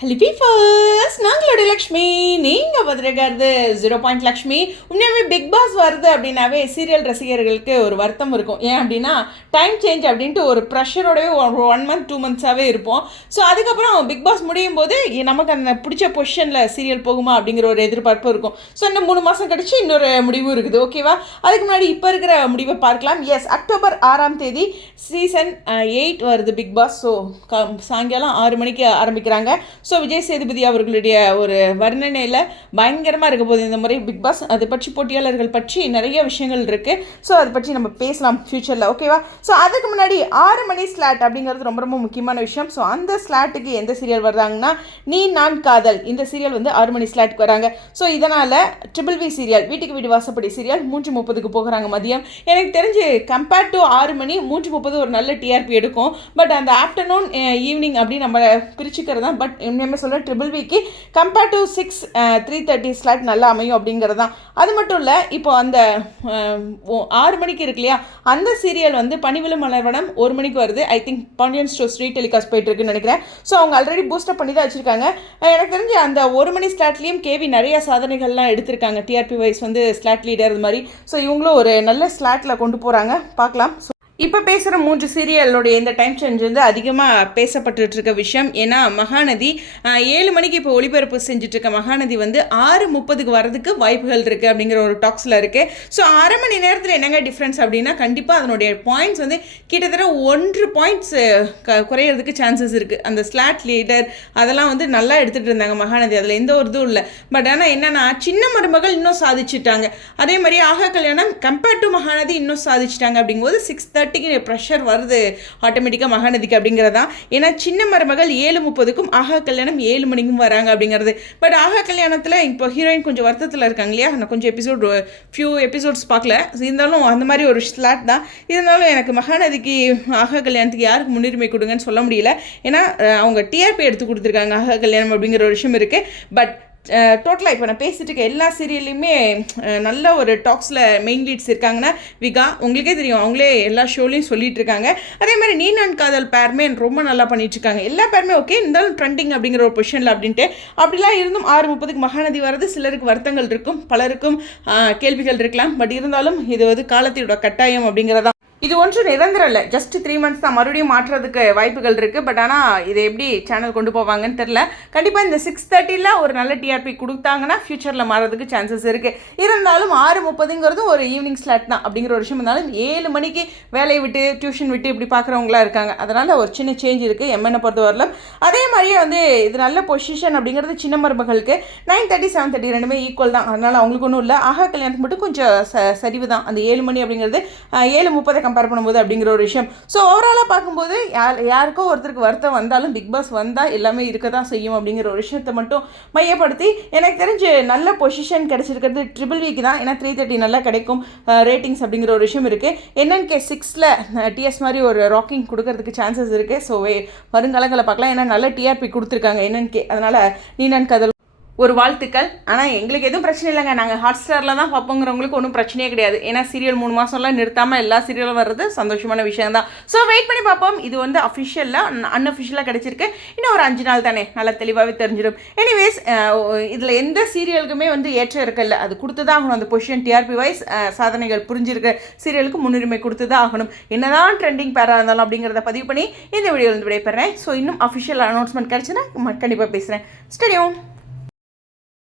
Hello பீஃபர்ஸ், நாங்களோட Lakshmi. நீங்கள் பார்த்துருக்காரு 0 லக்ஷ்மி. உண்மையாகவே பிக் பாஸ் வருது அப்படின்னாவே சீரியல் ரசிகர்களுக்கு ஒரு வருத்தம் இருக்கும். ஏன் அப்படின்னா டைம் சேஞ்ச் அப்படின்ட்டு ஒரு ப்ரெஷரோடவே 1 மந்த் 2 மந்த்ஸாகவே இருப்போம். ஸோ அதுக்கப்புறம் பிக் பாஸ் முடியும் போது நமக்கு அந்த பிடிச்ச பொசிஷனில் சீரியல் போகுமா அப்படிங்கிற ஒரு எதிர்பார்ப்பு இருக்கும். ஸோ இன்னும் 3 மாதம் கழிச்சு இன்னொரு முடிவு இருக்குது. ஓகேவா? அதுக்கு முன்னாடி இப்போ இருக்கிற முடிவை பார்க்கலாம். எஸ், அக்டோபர் 6 சீசன் 8 வருது பிக் பாஸ். ஸோ சாயங்காலம் 6 மணிக்கு ஆரம்பிக்கிறாங்க. ஸோ விஜய் சேதுபதி அவர்களுடைய ஒரு வர்ணனையில் பயங்கரமாக இருக்க போகுது இந்த முறை பிக் பாஸ். அதை பற்றி போட்டியாளர்கள் பற்றி நிறைய விஷயங்கள் இருக்குது. ஸோ அதை பற்றி நம்ம பேசலாம் ஃப்யூச்சரில். ஓகேவா? ஸோ அதுக்கு முன்னாடி 6 மணி ஸ்லாட் அப்படிங்கிறது ரொம்ப ரொம்ப முக்கியமான விஷயம். ஸோ அந்த ஸ்லாட்டுக்கு எந்த சீரியல் வர்றாங்கன்னா நீ நான் காதல். இந்த சீரியல் வந்து 6 மணி ஸ்லாட்டுக்கு வராங்க. ஸோ இதனால் ட்ரிபிள் சீரியல் வீட்டுக்கு வீடு வாசப்படி சீரியல் 3:30க்கு போகிறாங்க மதியம். எனக்கு தெரிஞ்சு கம்பேர்ட் டு 6 மணி 3:30 ஒரு நல்ல டிஆர்பி எடுக்கும். பட் அந்த ஆஃப்டர்நூன் ஈவினிங் அப்படி நம்ம பிரிச்சுக்கிறது தான். பட் உண்மையுமே சொல்ல ட்ரிபிள் விக்கு கம்பேர்ட் டு 6 3:30 ஸ்லாட் நல்லா அமையும் அப்படிங்கிறது தான். அது மட்டும் இல்லை, இப்போ அந்த 6 மணிக்கு இருக்கு இல்லையா, அந்த சீரியல் வந்து பணிவிலும் மலர்வனம் 1 மணிக்கு வருது. I think Pandian store street telecast போயிட்டு இருக்குன்னு நினைக்கிறேன். ஸோ அவங்க ஆல்ரெடி பூஸ்டப் பண்ணி தான் வச்சுருக்காங்க. எனக்கு தெரிஞ்சு அந்த 1 மணி ஸ்லாட்லேயும் கேவி நிறைய சாதனைகள்லாம் எடுத்திருக்காங்க. டிஆர்பி வைஸ் வந்து ஸ்லாட் லீடர் இது மாதிரி. ஸோ இவங்களும் ஒரு நல்ல ஸ்லாட்டில் கொண்டு போகிறாங்க. பார்க்கலாம். இப்போ பேசுகிற 3 சீரியலுடைய இந்த டைம் சேஞ்ச் வந்து அதிகமாக பேசப்பட்டு இருக்க விஷயம். ஏன்னா மகாநதி 7 மணிக்கு இப்போ ஒளிபரப்பு செஞ்சுட்ருக்க மகாநதி வந்து 6:30க்கு வரதுக்கு வாய்ப்புகள் இருக்குது அப்படிங்கிற ஒரு டாக்ஸில் இருக்குது. ஸோ அரை மணி நேரத்தில் என்னங்க டிஃப்ரென்ஸ் அப்படின்னா கண்டிப்பாக அதனுடைய பாயிண்ட்ஸ் வந்து கிட்டத்தட்ட 1 பாயிண்ட்ஸ் குறையிறதுக்கு சான்சஸ் இருக்குது. அந்த ஸ்லாட் லீடர் அதெல்லாம் வந்து நல்லா எடுத்துகிட்டு இருந்தாங்க மகாநதி, அதில் எந்த ஒரு இதுவும் இல்லை. பட் ஆனால் என்னென்னா சின்ன மருமகள் இன்னும் சாதிச்சுட்டாங்க. அதே மாதிரி ஆக கல்யாணம் கம்பேர்ட் டு மகாநதி இன்னும் சாதிச்சிட்டாங்க. அப்படிங்கும்போது 6:30 ப்ரெஷர் வருது ஆட்டோமேட்டிக்காக மகாநதிக்கு அப்படிங்கிறதான். ஏன்னா சின்ன மருமகள் 7:30க்கும் ஆகா கல்யாணம் 7 மணிக்கும் வராங்க அப்படிங்கிறது. பட் ஆகா கல்யாணத்தில் இப்போ ஹீரோயின் கொஞ்சம் வருத்தத்தில் இருக்காங்க இல்லையா. நான் கொஞ்சம் ஃபியூ எபிசோட்ஸ் பார்க்கல. இருந்தாலும் அந்த மாதிரி ஒரு ஸ்லாட் தான். இருந்தாலும் எனக்கு மகாநதிக்கு ஆகா கல்யாணத்துக்கு யாருக்கு முன்னுரிமை கொடுங்கன்னு சொல்ல முடியல. ஏன்னா அவங்க டிஆர்பி எடுத்து கொடுத்துருக்காங்க ஆகா கல்யாணம் அப்படிங்கிற ஒரு விஷயம் இருக்குது. பட் டோட்டலாக இப்போ நான் பேசிகிட்டு இருக்க எல்லா சீரியல்லையுமே நல்ல ஒரு டாக்ஸில் மெயின் லீட்ஸ் இருக்காங்கன்னா விகா, உங்களுக்கே தெரியும், அவங்களே எல்லா ஷோலையும் சொல்லிட்டு இருக்காங்க. அதே மாதிரி நீ நான் காதல் பேருமே ரொம்ப நல்லா பண்ணிட்டுருக்காங்க. எல்லா பேருமே ஓகே, இருந்தாலும் ட்ரெண்டிங் அப்படிங்கிற ஒரு பொசிஷனில் அப்படின்ட்டு அப்படிலாம் இருந்தும் 6:30க்கு மகாநதி வர்றது சிலருக்கு வருத்தங்கள் இருக்கும், பலருக்கும் கேள்விகள் இருக்கலாம். பட் இருந்தாலும் இது வந்து காலத்தோட கட்டாயம் அப்படிங்கிறதா. இது ஒன்றும் நிரந்தரம் இல்லை, ஜஸ்ட் 3 மந்த்ஸ் தான். மறுபடியும் மாற்றுறதுக்கு வாய்ப்புகள் இருக்குது. பட் ஆனால் இதை எப்படி சேனல் கொண்டு போவாங்கன்னு தெரில. கண்டிப்பாக இந்த 6:30 ஒரு நல்ல டிஆர்பி கொடுத்தாங்கன்னா ஃப்யூச்சரில் மாறதுக்கு சான்சஸ் இருக்குது. இருந்தாலும் 6:30ங்கிறது ஒரு ஈவினிங் ஸ்லாட் தான் அப்படிங்கிற ஒரு விஷயம். இருந்தாலும் 7 மணிக்கு வேலையை விட்டு டியூஷன் விட்டு இப்படி பார்க்குறவங்களாம் இருக்காங்க. அதனால் ஒரு சின்ன சேஞ்ச் இருக்குது எம்என்னை பொறுத்த வரலாம். அதே மாதிரியே வந்து இது நல்ல பொசிஷன் அப்படிங்கிறது சின்ன மருமகளுக்கு 9:30 7:30 ரெண்டுமே ஈக்குவல் தான். அதனால் அவங்களுக்கு ஒன்றும் இல்லை. ஆகா கல்யாணத்துக்கு மட்டும் கொஞ்சம் சரிவு தான். அந்த 7 மணி அப்படிங்கிறது 7:30 கம்பேர் பண்ணும்போது அப்படிங்கிற ஒரு விஷயம். ஸோ ஓவராலாக பார்க்கும்போது யாருக்கோ ஒருத்தருக்கு வருத்தம் வந்தாலும் பிக் பாஸ் வந்தால் எல்லாமே இருக்க தான் செய்யும் அப்படிங்கிற ஒரு விஷயத்தை மட்டும் மையப்படுத்தி எனக்கு தெரிஞ்சு நல்ல பொசிஷன் கிடச்சிருக்கிறது ட்ரிபிள் விக்கு தான். ஏன்னா 3:30 நல்லா கிடைக்கும் ரேட்டிங்ஸ் அப்படிங்கிற ஒரு விஷயம் இருக்குது. NNK 6ல் டிஎஸ் மாதிரி ஒரு ராக்கிங் கொடுக்கறதுக்கு சான்சஸ் இருக்குது. ஸோ வருங்காலங்களை பார்க்கலாம். ஏன்னா நல்ல டிஆர்பி கொடுத்துருக்காங்க NNK. அதனால் நீ நான் கதல் ஒரு வாழ்த்துக்கள். ஆனால் எங்களுக்கு எதுவும் பிரச்சனை இல்லைங்க. நாங்கள் ஹாட் ஸ்டாரில் தான் பார்ப்போங்கிறவங்களுக்கு ஒன்றும் பிரச்சனையே கிடையாது. ஏன்னா சீரியல் 3 மாதம்லாம் நிறுத்தாமல் எல்லா சீரியலும் வர்றது சந்தோஷமான விஷயம் தான். ஸோ வெயிட் பண்ணி பார்ப்போம். இது வந்து அஃபிஷியலாக அன்அஃபிஷியலாக கிடச்சிருக்கு. இன்னும் ஒரு 5 நாள் தானே, நல்லா தெளிவாகவே தெரிஞ்சிடும். எனிவேஸ், இதில் எந்த சீரியலுக்குமே வந்து ஏற்றம் இருக்கல. அது கொடுத்து தான் ஆகணும். அந்த பொசிஷன் டிஆர்பி வைஸ் சாதனைகள் புரிஞ்சிருக்க சீரியலுக்கு முன்னுரிமை கொடுத்து தான் ஆகணும். என்னதான் ட்ரெண்டிங் பேராக இருந்தாலும் அப்படிங்கிறத பதிவு பண்ணி இந்த வீடியோவில் விடைபெறேன். ஸோ இன்னும் அஃபிஷியல் அனௌன்ஸ்மெண்ட் கிடச்சுன்னா கண்டிப்பாக பேசுகிறேன். ஸ்டேடியம்.